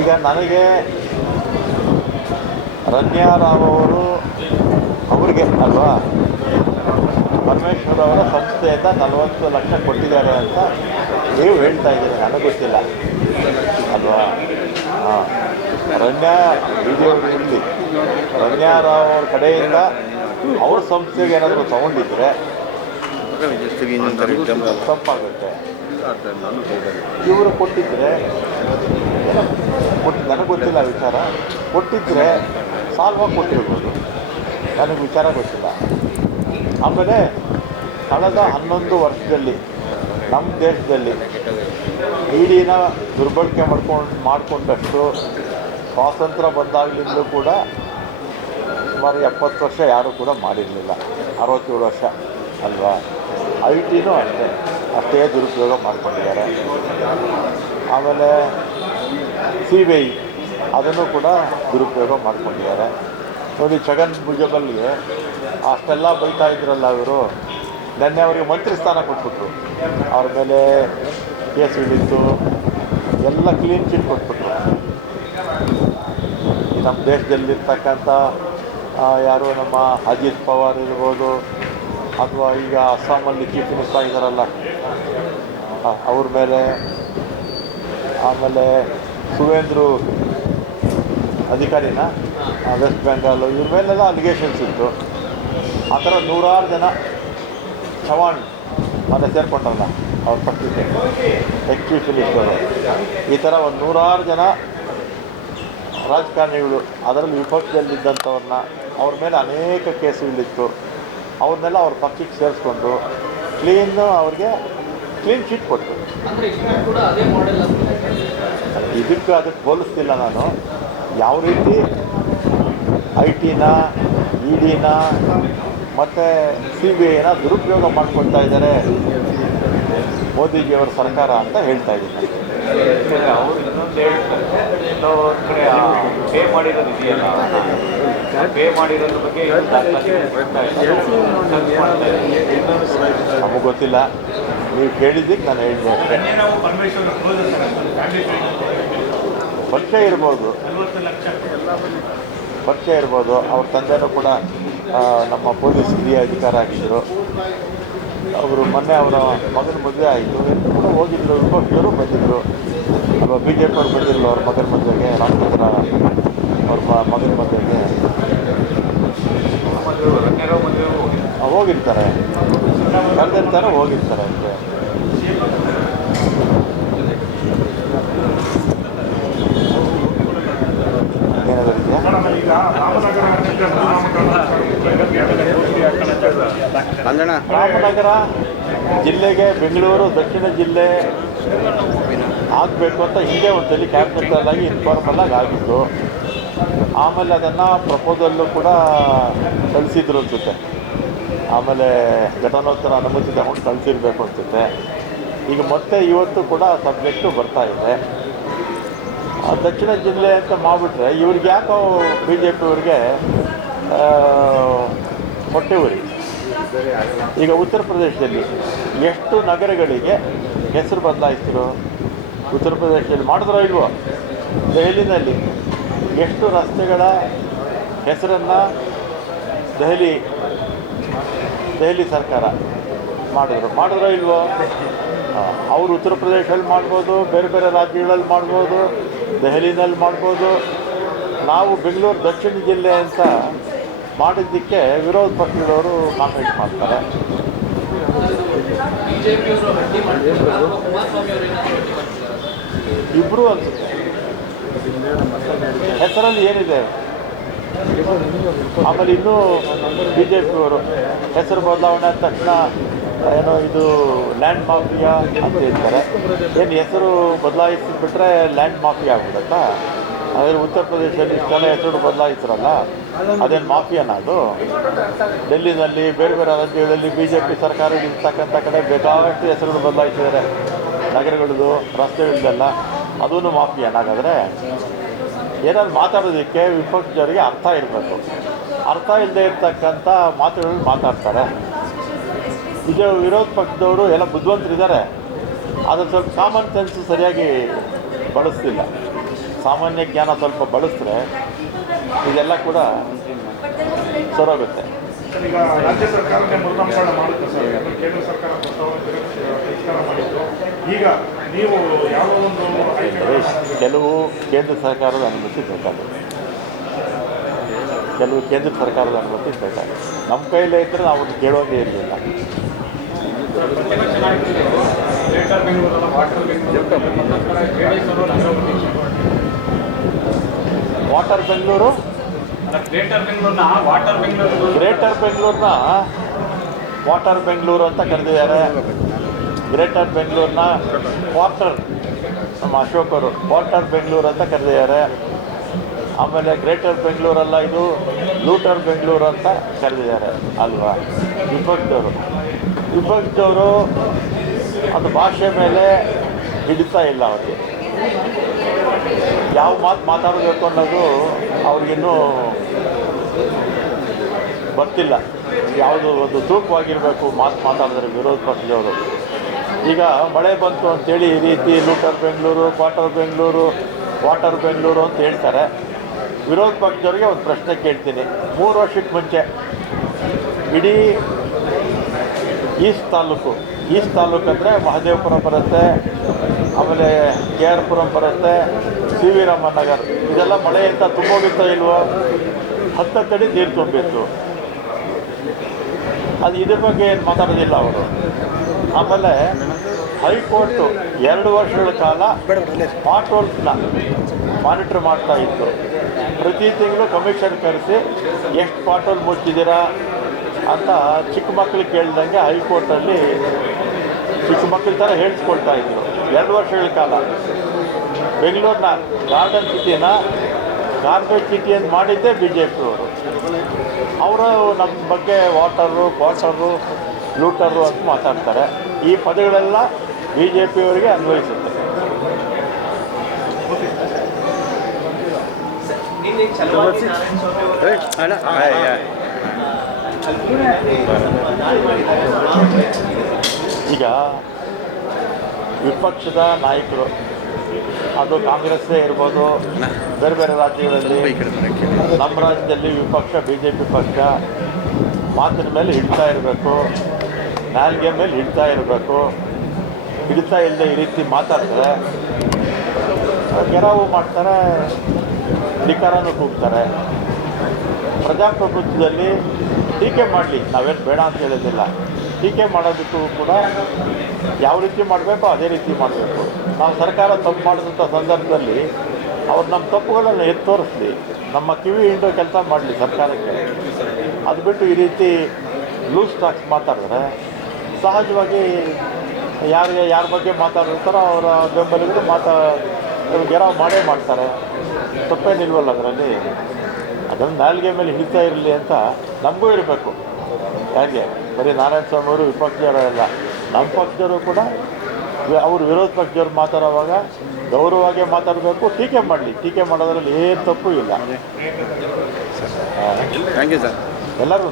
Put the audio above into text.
ಈಗ ನನಗೆ ರಮ್ಯಾ ರಾವ್ ಅವರು ಅವ್ರಿಗೆ ಅಲ್ವಾ ಪರಮೇಶ್ವರ್ ಅವರ ಸಂಸ್ಥೆಯಿಂದ 40 ಲಕ್ಷ ಕೊಟ್ಟಿದ್ದಾರೆ ಅಂತ ನೀವು ಹೇಳ್ತಾ ಇದ್ದೀರಿ, ನನಗೆ ಗೊತ್ತಿಲ್ಲ ಅಲ್ವಾ. ಹಾಂ, ರಮ್ಯಾ ವಿಡಿಯೋಗಳು ಇರಲಿ, ರಮ್ಯಾ ರಾವ್ ಅವ್ರ ಕಡೆಯಿಂದ ಅವ್ರ ಸಂಸ್ಥೆಗೆ ಏನಾದರೂ ತೊಗೊಂಡಿದ್ರೆ ತಪ್ಪಾಗುತ್ತೆ. ಇವರು ಕೊಟ್ಟಿದ್ದರೆ ನನಗೆ ಗೊತ್ತಿಲ್ಲ ವಿಚಾರ, ಕೊಟ್ಟಿದ್ದರೆ ಸಾಲ್ವಾಗಿ ಕೊಟ್ಟಿರ್ಬೋದು, ನನಗೆ ವಿಚಾರ ಗೊತ್ತಿಲ್ಲ. ಆಮೇಲೆ ಕಳೆದ 11 ವರ್ಷದಲ್ಲಿ ನಮ್ಮ ದೇಶದಲ್ಲಿ ಇಡಿನ ದುರ್ಬಳಕೆ ಮಾಡಿಕೊಂಡಷ್ಟು ಸ್ವಾತಂತ್ರ್ಯ ಬಂದಾಗಲಿಂದಲೂ ಕೂಡ ಸುಮಾರು 70 ವರ್ಷ ಯಾರೂ ಕೂಡ ಮಾಡಿರಲಿಲ್ಲ, 67 ವರ್ಷ ಅಲ್ವಾ. ITನೂ ಅಷ್ಟೇ ದುರುಪಯೋಗ ಮಾಡ್ಕೊಂಡಿದ್ದಾರೆ. ಆಮೇಲೆ CBI ಅದನ್ನು ಕೂಡ ದುರುಪಯೋಗ ಮಾಡ್ಕೊಂಡಿದ್ದಾರೆ. ನೋಡಿ, ಛಗನ್ ಭುಜಬಲ್ಗೆ ಅಷ್ಟೆಲ್ಲ ಬೈತಾ ಇದ್ರಲ್ಲ ಅವರು, ನೆನ್ನೆ ಅವರಿಗೆ ಮಂತ್ರಿ ಸ್ಥಾನ ಕೊಟ್ಬಿಟ್ರು, ಅವ್ರ ಮೇಲೆ ಕೇಸ್ ಹಿಡಿತು, ಎಲ್ಲ ಕ್ಲೀನ್ ಚಿಟ್ ಕೊಟ್ಬಿಟ್ರು. ಈ ನಮ್ಮ ದೇಶದಲ್ಲಿರ್ತಕ್ಕಂಥ ಯಾರು ನಮ್ಮ ಅಜಿತ್ ಪವಾರ್ ಇರ್ಬೋದು, ಅಥವಾ ಈಗ ಅಸ್ಸಾಮಲ್ಲಿ ಚೀಫ್ ಮಿನಿಸ್ಟರ್ ಆಗಿದ್ದಾರಲ್ಲ ಅವ್ರ ಮೇಲೆ, ಆಮೇಲೆ ಸುವೇಂದ್ರು ಅಧಿಕಾರಿನ ವೆಸ್ಟ್ ಬೆಂಗಾಲು, ಇವ್ರ ಮೇಲೆಲ್ಲ ಅಲಿಗೇಷನ್ಸ್ ಇತ್ತು. ಆ ಥರ ನೂರಾರು ಜನ, ಚವಾಣ್ ಮನೆ ಸೇರಿಕೊಂಡ್ರಲ್ಲ ಅವ್ರ ಪಕ್ಷಕ್ಕೆ ಎಕ್ಸ್ ಚೀಫ್ ಮಿನಿಸ್ಟರು, ಈ ಥರ ಒಂದು 100 ಜನ ರಾಜಕಾರಣಿಗಳು, ಅದರಲ್ಲಿ ವಿಪಕ್ಷದಲ್ಲಿದ್ದಂಥವ್ರನ್ನ ಅವ್ರ ಮೇಲೆ ಅನೇಕ ಕೇಸುಗಳಿತ್ತು, ಅವ್ರನ್ನೆಲ್ಲ ಅವ್ರ ಪಕ್ಷಕ್ಕೆ ಸೇರಿಸ್ಕೊಂಡು ಅವ್ರಿಗೆ ಕ್ಲೀನ್ ಚಿಟ್ ಕೊಟ್ಟು. ಅದಕ್ಕೆ ಹೋಲಿಸ್ತಿಲ್ಲ ನಾನು. ಯಾವ ರೀತಿ ITನ ಇಡಿನ ಮತ್ತು CBIನ ದುರುಪಯೋಗ ಮಾಡ್ಕೊಳ್ತಾ ಇದ್ದಾರೆ ಮೋದಿಜಿಯವರ ಸರ್ಕಾರ ಅಂತ ಹೇಳ್ತಾ ಇದ್ದೀನಿ. ಅವರು ಇನ್ನೊಂದು ಹೇಳ್ತಾರೆ, ಒಂದು ಕಡೆ ಪೇ ಮಾಡಿರೋದು ಇದೆಯಲ್ಲ, ಪೇ ಮಾಡಿರೋದ್ರ ಬಗ್ಗೆ ನಮಗೆ ಗೊತ್ತಿಲ್ಲ, ನೀವು ಕೇಳಿದ್ದಕ್ಕೆ ನಾನು ಹೇಳಿದೆ. ಪರಿಚಯ ಇರ್ಬೋದು, ಪರಿಚಯ ಇರ್ಬೋದು. ಅವ್ರ ತಂದೆನೂ ಕೂಡ ನಮ್ಮ ಪೊಲೀಸ್ ಹಿರಿಯ ಅಧಿಕಾರ ಆಗಿದ್ದರು. ಅವರು ಮೊನ್ನೆ ಅವರ ಮಗನ ಮದುವೆ ಆಯಿತು, ಎಲ್ಲರೂ ಕೂಡ ಹೋಗಿದ್ದರು, ವಿಪಕ್ಷರು ಬಂದಿದ್ದರು ಅಲ್ವಾ. BJP ಅವ್ರು ಬಂದಿರಲ್ಲ ಅವ್ರ ಮಗನ ಮದುವೆಗೆ, ರಾಮಚಂದ್ರ ಅವ್ರ ಮಗನ ಮದುವೆಗೆ ಹೋಗಿರ್ತಾರೆ, ಕರೆದಿರ್ತಾರೆ, ಹೋಗಿರ್ತಾರೆ ಅಷ್ಟೇ. ರಾಮನಗರ ಜಿಲ್ಲೆಗೆ ಬೆಂಗಳೂರು ದಕ್ಷಿಣ ಜಿಲ್ಲೆ ಆಗಬೇಕು ಅಂತ ಹಿಂದೆ ಒಂದ್ಸಲಿ ಕ್ಯಾಬಿನೆಟಲ್ಲಾಗಿ ಇನ್ಫಾರ್ಮಲ್ಲಾಗಿ ಆಗಿತ್ತು. ಆಮೇಲೆ ಅದನ್ನು ಪ್ರಪೋಸಲ್ಲು ಕೂಡ ಕಳಿಸಿದ್ರು ಅನಿಸುತ್ತೆ. ಆಮೇಲೆ ಘಟನೋತ್ತರ ಅನುಮತಿ ತಗೊಂಡು ಕಳಿಸಿರ್ಬೇಕು ಅನಿಸುತ್ತೆ. ಈಗ ಮತ್ತೆ ಇವತ್ತು ಕೂಡ ಸಬ್ಜೆಕ್ಟು ಬರ್ತಾ ಇದೆ. ದಕ್ಷಿಣ ಜಿಲ್ಲೆ ಅಂತ ಮಾಡಿಬಿಟ್ರೆ ಇವ್ರಿಗೆ ಯಾಕೋ BJP ಅವ್ರಿಗೆ ಹೊಟ್ಟೆ ಉರಿ. ಈಗ ಉತ್ತರ ಪ್ರದೇಶದಲ್ಲಿ ಎಷ್ಟು ನಗರಗಳಿಗೆ ಹೆಸರು ಬದಲಾಯಿಸಿದ್ರು? ಉತ್ತರ ಪ್ರದೇಶದಲ್ಲಿ ಮಾಡಿದ್ರೋ ಇಲ್ವೋ? ದೆಹಲಿನಲ್ಲಿ ಎಷ್ಟು ರಸ್ತೆಗಳ ಹೆಸರನ್ನು ದೆಹಲಿ ಸರ್ಕಾರ ಮಾಡಿದ್ರೋ ಇಲ್ವೋ? ಅವರು ಉತ್ತರ ಪ್ರದೇಶದಲ್ಲಿ ಮಾಡ್ಬೋದು, ಬೇರೆ ಬೇರೆ ರಾಜ್ಯಗಳಲ್ಲಿ ಮಾಡ್ಬೋದು, ದೆಹಲಿನಲ್ಲಿ ಮಾಡ್ಬೋದು. ನಾವು ಬೆಂಗಳೂರು ದಕ್ಷಿಣ ಜಿಲ್ಲೆ ಅಂತ ಮಾಡಿದ್ದಕ್ಕೆ ವಿರೋಧ ಪಕ್ಷದವರು ಕಾಮೆಂಟ್ ಮಾಡ್ತಾರೆ. ಇಬ್ಬರು ಅನಿಸುತ್ತೆ. ಹೆಸರಲ್ಲಿ ಏನಿದೆ? ಆಮೇಲೆ ಇನ್ನೂ BJP ಅವರು ಹೆಸರು ಬದಲಾವಣೆ ಆದ ತಕ್ಷಣ ಏನೋ ಇದು ಲ್ಯಾಂಡ್ ಮಾಫಿಯಾ ಅಂತ ಹೇಳ್ತಾರೆ. ಏನು ಹೆಸರು ಬದಲಾಯಿಸಿಬಿಟ್ರೆ ಲ್ಯಾಂಡ್ ಮಾಫಿಯಾ ಆಗ್ಬಿಡುತ್ತಾ? ಆದರೆ ಉತ್ತರ ಪ್ರದೇಶದಲ್ಲಿ ಇಷ್ಟೆಲ್ಲ ಹೆಸರು ಬದಲಾಯಿಸ್ರಲ್ಲ, ಅದೇನು ಮಾಫಿಯಾನ ಅದು? ಡೆಲ್ಲಿನಲ್ಲಿ ಬೇರೆ ಬೇರೆ ರಾಜ್ಯಗಳಲ್ಲಿ BJP ಸರ್ಕಾರ ಇರ್ತಕ್ಕಂಥ ಕಡೆ ಬೇಕಾದಷ್ಟು ಹೆಸರುಗಳು ಬದಲಾಯಿಸಿದ್ದಾರೆ, ನಗರಗಳದ್ದು, ರಸ್ತೆಗಳದ್ದೆಲ್ಲ. ಅದೂ ಮಾಫಿಯಾನ? ಹಾಗಾದರೆ ಏನಾದ್ರು ಮಾತಾಡೋದಕ್ಕೆ ವಿಪಕ್ಷದವರಿಗೆ ಅರ್ಥ ಇರಬೇಕು. ಅರ್ಥ ಇಲ್ಲದೆ ಇರ್ತಕ್ಕಂಥ ಮಾತುಗಳನ್ನು ಮಾತಾಡ್ತಾರೆ. ಇದು ವಿರೋಧ ಪಕ್ಷದವರು ಎಲ್ಲ ಬುದ್ಧಿವಂತರಿದ್ದಾರೆ, ಅದು ಸ್ವಲ್ಪ ಕಾಮನ್ ಸೆನ್ಸ್ ಸರಿಯಾಗಿ ಬಳಸ್ತಿಲ್ಲ. ಸಾಮಾನ್ಯ ಜ್ಞಾನ ಸ್ವಲ್ಪ ಬಳಸಿದ್ರೆ ಇದೆಲ್ಲ ಕೂಡ ಸರೋಗುತ್ತೆ. ಈಗ ರಾಜ್ಯ ಸರ್ಕಾರನೇ ಮರುನಾಮಕರಣ ಮಾಡುತ್ತೆ ಸರ್, ಕೇಂದ್ರ ಸರ್ಕಾರ ಪ್ರಸ್ತಾವನೆ ತಿರಸ್ಕಾರ ಮಾಡಿದ್ದು. ಈಗ ನೀವು ಯಾವ ಒಂದು ಕೆಲವು ಕೇಂದ್ರ ಸರ್ಕಾರದ ಅನುಮತಿ ಬೇಕಾಗುತ್ತೆ, ಕೆಲವು ಕೇಂದ್ರ ಸರ್ಕಾರದ ಅನುಮತಿ ಬೇಕಾಗುತ್ತೆ. ನಮ್ಮ ಕೈಲೇ ಇದ್ದರೆ ನಾವು ಅದನ್ನು ಕೇಳೋದೇ ಇರಲಿಲ್ಲ. Water Bengaluru greater water Bengaluru ಅಂತ ಕರೆದಿದ್ದಾರೆ. ಗ್ರೇಟರ್ ಬೆಂಗಳೂರನ್ನ ವಾಟರ್, ನಮ್ಮ ಅಶೋಕ್ ಅವರು ವಾಟರ್ ಬೆಂಗಳೂರು ಅಂತ ಕರೆದಿದ್ದಾರೆ. ಆಮೇಲೆ ಗ್ರೇಟರ್ ಬೆಂಗಳೂರಲ್ಲ, ಇದು ಲೂಟರ್ ಬೆಂಗಳೂರು ಅಂತ ಕರೆದಿದ್ದಾರೆ ಅಲ್ವಾ ವಿಪಕ್ಷದವರು ಅದು ಭಾಷೆ ಮೇಲೆ ಹಿಡಿತಾ ಇಲ್ಲ. ಅವ್ರಿಗೆ ಯಾವ ಮಾತು ಮಾತಾಡಬೇಕು ಅನ್ನೋದು ಅವ್ರಿಗಿನ್ನೂ ಬರ್ತಿಲ್ಲ. ಯಾವುದು ಒಂದು ತೂಕವಾಗಿರಬೇಕು ಮಾತಾಡಿದ್ರೆ ವಿರೋಧ ಪಕ್ಷದವರು. ಈಗ ಮಳೆ ಬಂತು ಅಂತೇಳಿ ಈ ರೀತಿ ಲೂಟರ್ ಬೆಂಗಳೂರು, ವಾಟರ್ ಬೆಂಗಳೂರು ಅಂತ ಹೇಳ್ತಾರೆ. ವಿರೋಧ ಪಕ್ಷದವ್ರಿಗೆ ಒಂದು ಪ್ರಶ್ನೆ ಕೇಳ್ತೀನಿ. 3 ವರ್ಷಕ್ಕೆ ಮುಂಚೆ ಇಡೀ ಈಸ್ಟ್ ತಾಲೂಕು ಅಂದರೆ ಮಹದೇವಪುರ ಬರುತ್ತೆ, ಆಮೇಲೆ KR ಪುರಂ ಬರುತ್ತೆ, ಸಿ ವಿ ರಾಮನ್ ನಗರ್, ಇದೆಲ್ಲ ಮಳೆಯಿಂದ ತುಂಬೋಗಿತ್ತೋ ಇಲ್ವೋ? 10 ಅಡಿ ನೀರು ತುಂಬಿತ್ತು. ಅದು ಇದ್ರ ಬಗ್ಗೆ ಏನು ಮಾತಾಡೋದಿಲ್ಲ ಅವರು. ಆಮೇಲೆ ಹೈಕೋರ್ಟು 2 ವರ್ಷಗಳ ಕಾಲ ಪಾಟ್ ಹೋಲ್ಸ್ನ ಮಾನಿಟ್ರ್ ಮಾಡ್ತಾ ಇತ್ತು. ಪ್ರತಿ ತಿಂಗಳು ಕಮಿಷನ್ ಕರೆಸಿ ಎಷ್ಟು ಪಾಟ್ ಹೋಲ್ ಮುಚ್ಚಿದ್ದೀರಾ ಅಂತ ಚಿಕ್ಕ ಮಕ್ಕಳಿಗೆ ಕೇಳ್ದಂಗೆ ಹೈಕೋರ್ಟಲ್ಲಿ ಚಿಕ್ಕ ಮಕ್ಕಳ ಥರ ಹೇಳಿಸ್ಕೊಳ್ತಾ ಇದ್ರು 2 ವರ್ಷಗಳ ಕಾಲ. ಬೆಂಗಳೂರಿನ ಗಾರ್ಡನ್ ಸಿಟಿನ ಗಾರ್ಬೇಜ್ ಸಿಟಿ ಅಂತ ಮಾಡಿದ್ದೇ BJP ಅವರು ನಮ್ಮ ಬಗ್ಗೆ ವಾಟರು, ಲೂಟರು ಅಂತ ಮಾತಾಡ್ತಾರೆ. ಈ ಪದಗಳೆಲ್ಲ BJP ಅವರಿಗೆ ಅನ್ವಯಿಸುತ್ತೆ. ಈಗ ವಿಪಕ್ಷದ ನಾಯಕರು, ಅದು ಕಾಂಗ್ರೆಸ್ಸೇ ಇರ್ಬೋದು, ಬೇರೆ ಬೇರೆ ರಾಜ್ಯಗಳಲ್ಲಿ, ನಮ್ಮ ರಾಜ್ಯದಲ್ಲಿ ವಿಪಕ್ಷ BJP ಪಕ್ಷ ಮಾತಿನ ಮೇಲೆ ಹಿಡ್ತಾ ಇರಬೇಕು, ನಾಲ್ಗೆ ಮೇಲೆ ಹಿಡ್ತಾ ಇರಬೇಕು. ಹಿಡ್ತಾ ಇಲ್ಲದೆ ಈ ರೀತಿ ಮಾತಾಡ್ತಾರೆ, ಗೆರಾವು ಮಾಡ್ತಾರೆ, ಧಿಕ್ಕಾರನೂ ಕೂಗ್ತಾರೆ. ಪ್ರಜಾಪ್ರಭುತ್ವದಲ್ಲಿ ಟೀಕೆ ಮಾಡಲಿ, ನಾವೇನು ಬೇಡ ಅಂತ ಹೇಳೋದಿಲ್ಲ. ಟೀಕೆ ಮಾಡೋದಕ್ಕೂ ಕೂಡ ಯಾವ ರೀತಿ ಮಾಡಬೇಕೋ ಅದೇ ರೀತಿ ಮಾಡಬೇಕು. ನಾವು ಸರ್ಕಾರ ತಪ್ಪು ಮಾಡಿದಂಥ ಸಂದರ್ಭದಲ್ಲಿ ಅವ್ರು ನಮ್ಮ ತಪ್ಪುಗಳನ್ನು ಎತ್ತಿ ತೋರಿಸ್ಲಿ, ನಮ್ಮ ಕಿವಿ ಹಿಂಡೋ ಕೆಲಸ ಮಾಡಲಿ ಸರ್ಕಾರಕ್ಕೆ. ಅದು ಬಿಟ್ಟು ಈ ರೀತಿ ಲೂಸ್ ಟಾಕ್ಸ್ ಮಾತಾಡಿದ್ರೆ ಸಹಜವಾಗಿ ಯಾರ ಬಗ್ಗೆ ಮಾತಾಡಿರ್ತಾರೋ ಅವರ ಬೆಂಬಲಿಗರು ಗೆರಾವ್ ಮಾಡೇ ಮಾಡ್ತಾರೆ. ತಪ್ಪೇನಿಲ್ವಲ್ಲ ಅದರಲ್ಲಿ. ಅದನ್ನು ನಾಲ್ಗೆ ಮೇಲೆ ಹಿಡಿತಾ ಇರಲಿ ಅಂತ ನಮಗೂ ಇರಬೇಕು. ಹೇಗೆ ಬರೀ ನಾರಾಯಣ ಸ್ವಾಮಿ ಅವರು ವಿಪಕ್ಷದವರಲ್ಲ, ನಮ್ಮ ಪಕ್ಷದವರು ಕೂಡ ಅವರು ವಿರೋಧ ಪಕ್ಷದವ್ರು ಮಾತಾಡುವಾಗ ಗೌರವವಾಗಿ ಮಾತಾಡಬೇಕು. ಟೀಕೆ ಮಾಡಲಿ, ಟೀಕೆ ಮಾಡೋದ್ರಲ್ಲಿ ಏನು ತಪ್ಪು ಇಲ್ಲ. Thank you sir. ಎಲ್ಲರೂ